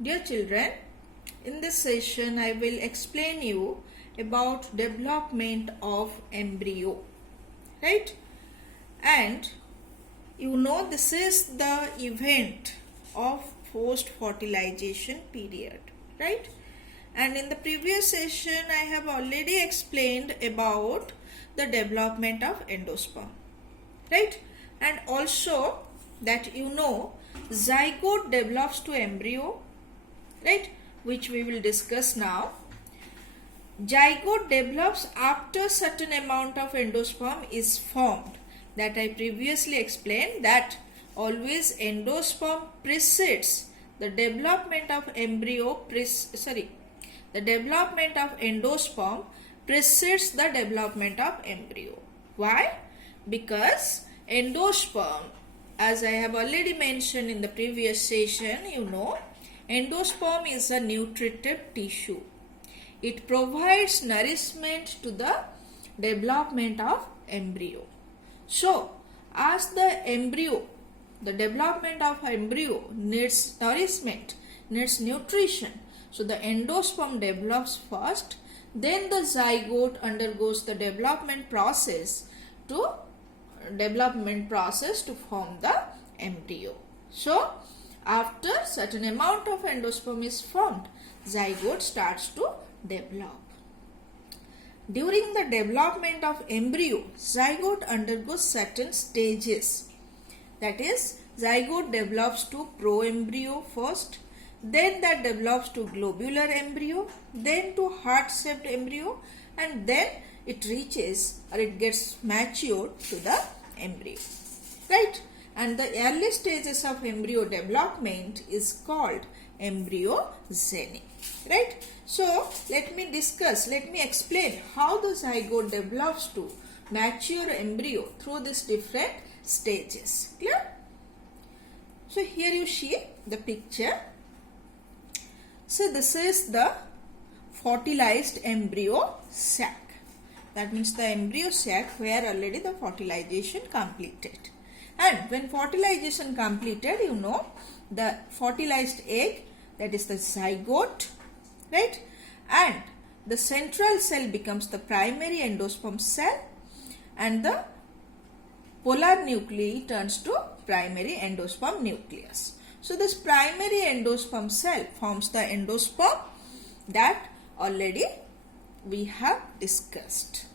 Dear children, in this session I will explain you about development of embryo, right? And you know this is the event of post-fertilization period, right? And in the previous session I have already explained about the development of endosperm, right? And also that you know zygote develops to embryo, right, which we will discuss now. Zygote develops after certain amount of endosperm is formed, that I previously explained, that always endosperm precedes the development of embryo. The development of endosperm precedes the development of embryo. Why? Because endosperm, as I have already mentioned in the previous session, you know, endosperm is a nutritive tissue. It provides nourishment to the development of embryo. So, as the embryo, the development of embryo needs nourishment, needs nutrition. So, the endosperm develops first, then the zygote undergoes the development process to form the embryo. So, after certain amount of endosperm is formed, zygote starts to develop. During the development of embryo, zygote undergoes certain stages. That is, zygote develops to proembryo first, then that develops to globular embryo, then to heart-shaped embryo, and then it reaches or it gets matured to the embryo, right? And the early stages of embryo development is called embryogeny, right? So, let me explain how the zygote develops to mature embryo through these different stages. Clear? So, here you see the picture. So, this is the fertilized embryo sac. That means the embryo sac where already the fertilization completed. And when fertilization completed, you know, the fertilized egg, that is the zygote, right? And the central cell becomes the primary endosperm cell, and the polar nuclei turns to primary endosperm nucleus. So, this primary endosperm cell forms the endosperm that already we have discussed,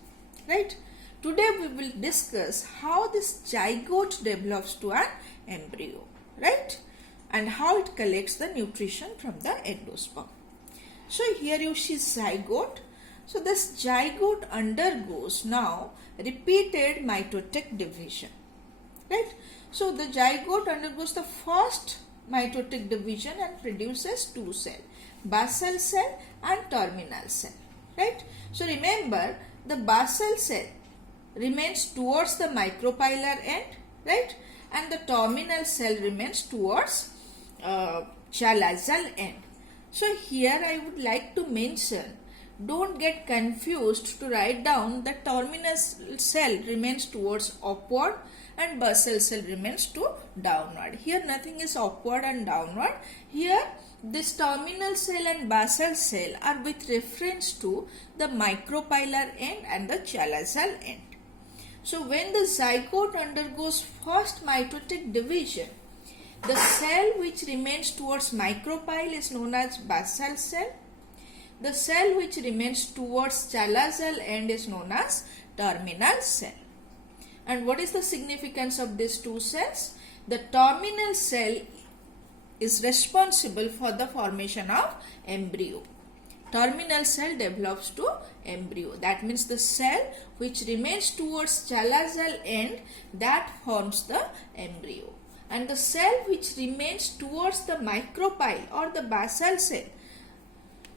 right? Today we will discuss how this zygote develops to an embryo, right? And how it collects the nutrition from the endosperm. So here you see zygote. So this zygote undergoes now repeated mitotic division, right? So the zygote undergoes the first mitotic division and produces two cells, basal cell and terminal cell, right? So remember, the basal cell remains towards the micropylar end, right? And the terminal cell remains towards chalazal end. So here I would like to mention, don't get confused to write down that terminal cell remains towards upward and basal cell remains to downward. Here nothing is upward and downward. Here this terminal cell and basal cell are with reference to the micropylar end and the chalazal end. So when the zygote undergoes first mitotic division, the cell which remains towards micropyle is known as basal cell. The cell which remains towards chalazal end is known as terminal cell. And what is the significance of these two cells? The terminal cell is responsible for the formation of embryo. Terminal cell develops to embryo. That means the cell which remains towards chalazal end, that forms the embryo. And the cell which remains towards the micropyle or the basal cell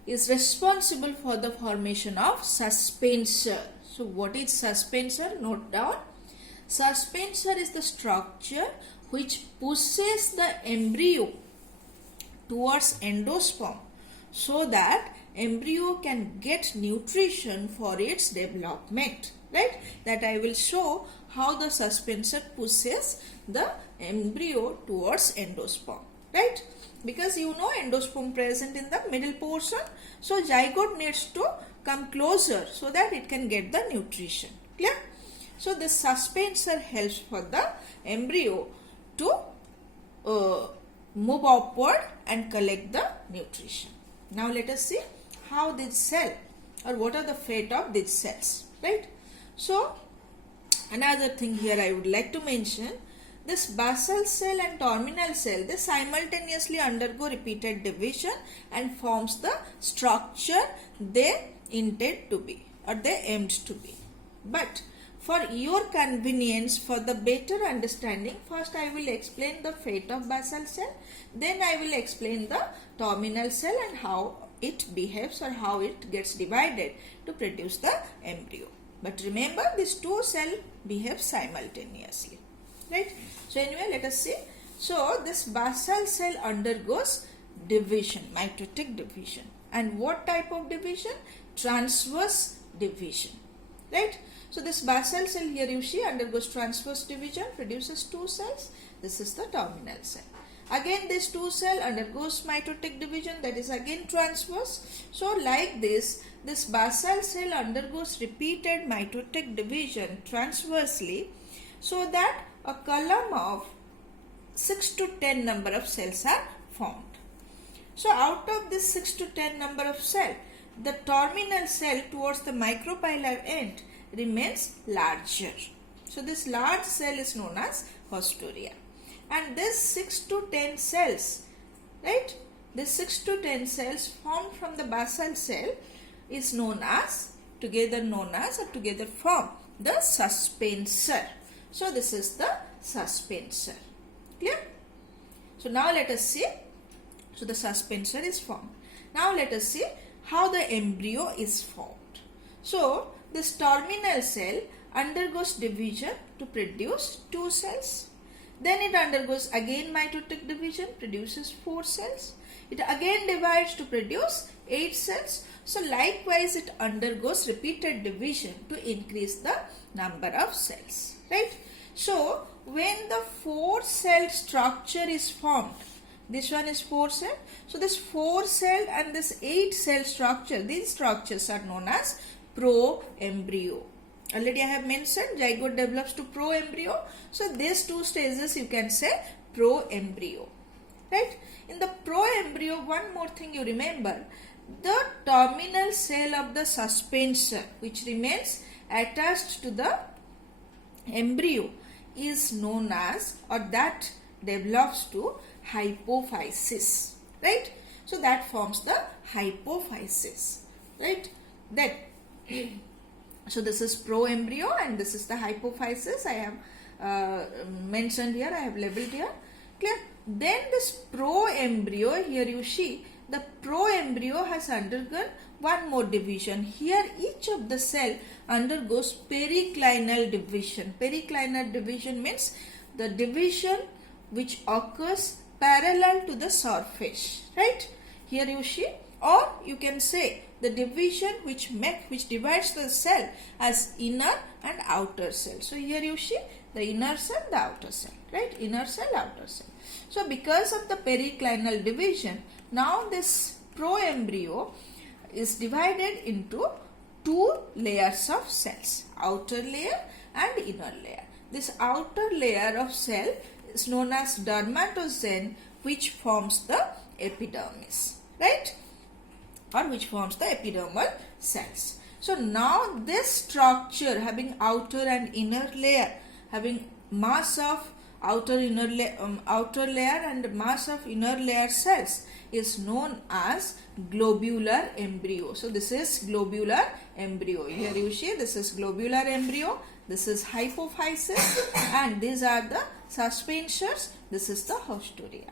is responsible for the formation of suspensor. So what is suspensor? Note down. Suspensor is the structure which pushes the embryo towards endosperm so that embryo can get nutrition for its development, right? That I will show how the suspensor pushes the embryo towards endosperm, right? Because you know endosperm present in the middle portion. So zygote needs to come closer so that it can get the nutrition. Clear? So this suspensor helps for the embryo to move upward and collect the nutrition. Now let us see how this cell, or what are the fate of these cells, right? So another thing here I would like to mention, this basal cell and terminal cell, they simultaneously undergo repeated division and forms the structure they intend to be, or they aimed to be. But for your convenience, for the better understanding, first I will explain the fate of basal cell, then I will explain the terminal cell and how it behaves or how it gets divided to produce the embryo. But remember, these two cells behave simultaneously, right? So anyway, let us see. So this basal cell undergoes division, mitotic division. And what type of division? Transverse division, right? So this basal cell here you see undergoes transverse division, produces two cells. This is the terminal cell. Again this two cell undergoes mitotic division, that is again transverse. So like this basal cell undergoes repeated mitotic division transversely, so that a column of 6 to 10 number of cells are formed. So out of this 6 to 10 number of cells, the terminal cell towards the micropylar end remains larger. So this large cell is known as haustoria. And this 6 to 10 cells, right? This 6 to 10 cells formed from the basal cell is together form the suspensor. So this is the suspensor. Clear? So now let us see. So the suspensor is formed. Now let us see how the embryo is formed. So this terminal cell undergoes division to produce two cells. Then it undergoes again mitotic division, produces 4 cells. It again divides to produce 8 cells. So likewise it undergoes repeated division to increase the number of cells, right? So when the 4 cell structure is formed, this one is 4 cell. So this 4 cell and this 8 cell structure, these structures are known as pro-embryo. Already I have mentioned zygote develops to pro-embryo. So these two stages you can say pro-embryo, right? In the pro-embryo, one more thing you remember, the terminal cell of the suspensor which remains attached to the embryo is known as, or that develops to hypophysis, right? So that forms the hypophysis, right? Then so this is pro-embryo and this is the hypophysis. I have mentioned here, I have labeled here. Clear? Then this pro-embryo, here you see the pro-embryo has undergone one more division. Here each of the cell undergoes periclinal division. Periclinal division means the division which occurs parallel to the surface, right? Here you see, or you can say the division which divides the cell as inner and outer cell. So here you see the inner cell, the outer cell, right? Inner cell, outer cell. So because of the periclinal division, now this pro-embryo is divided into 2 layers of cells, outer layer and inner layer. This outer layer of cell is known as dermatogen, which forms the epidermis, right? Or which forms the epidermal cells. So now this structure having outer and inner layer, having mass of outer layer and mass of inner layer cells is known as globular embryo. So this is globular embryo. Here you see this is globular embryo, this is hypophysis and these are the suspensors, this is the haustoria.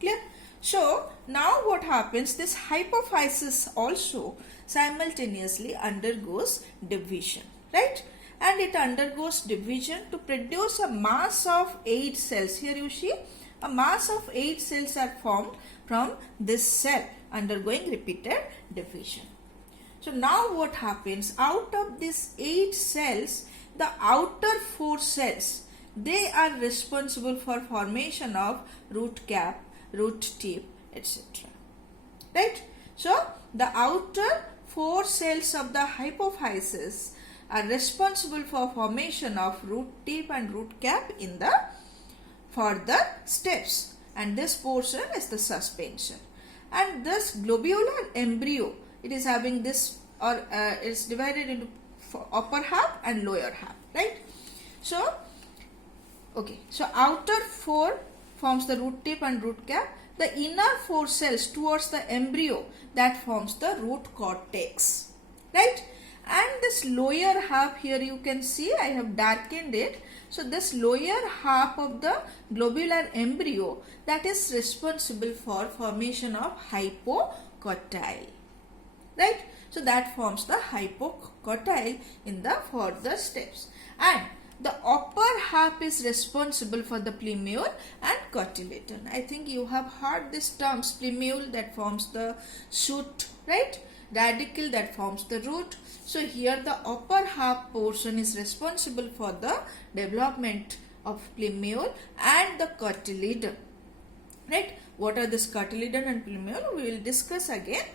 Clear? So now what happens, this hypophysis also simultaneously undergoes division, right? And it undergoes division to produce a mass of 8 cells. Here you see a mass of 8 cells are formed from this cell undergoing repeated division. So now what happens, out of these 8 cells, the outer 4 cells, they are responsible for formation of root cap, root tip, etc. Right? So, the outer 4 cells of the hypophysis are responsible for formation of root tip and root cap in the further steps, and this portion is the suspension. And this globular embryo, it is having this, or it's divided into upper half and lower half, right? So, okay, so outer 4 forms the root tip and root cap. The inner 4 cells towards the embryo, that forms the root cortex, right? And this lower half, here you can see I have darkened it. So this lower half of the globular embryo, that is responsible for formation of hypocotyle, right? So that forms the hypocotyle in the further steps. And the upper half is responsible for the plumule and cotyledon. I think you have heard these terms, plumule that forms the shoot, right? Radicle that forms the root. So here the upper half portion is responsible for the development of plumule and the cotyledon, right? What are this cotyledon and plumule? We will discuss again.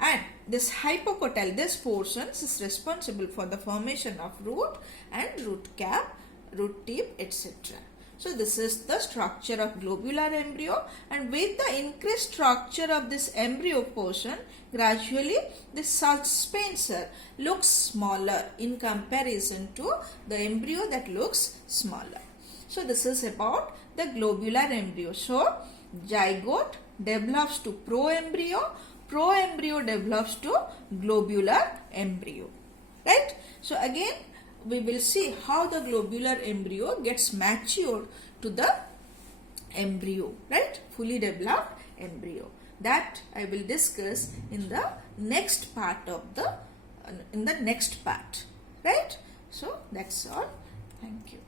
And this hypocotyle, this portion is responsible for the formation of root and root cap, root tip, etc. So this is the structure of globular embryo, and with the increased structure of this embryo portion, gradually the suspensor looks smaller in comparison to the embryo that looks smaller. So this is about the globular embryo. So zygote develops to proembryo, proembryo develops to globular embryo, right? So again we will see how the globular embryo gets matured to the embryo, right? Fully developed embryo. That I will discuss in the next part of the next part, right? So that's all. Thank you.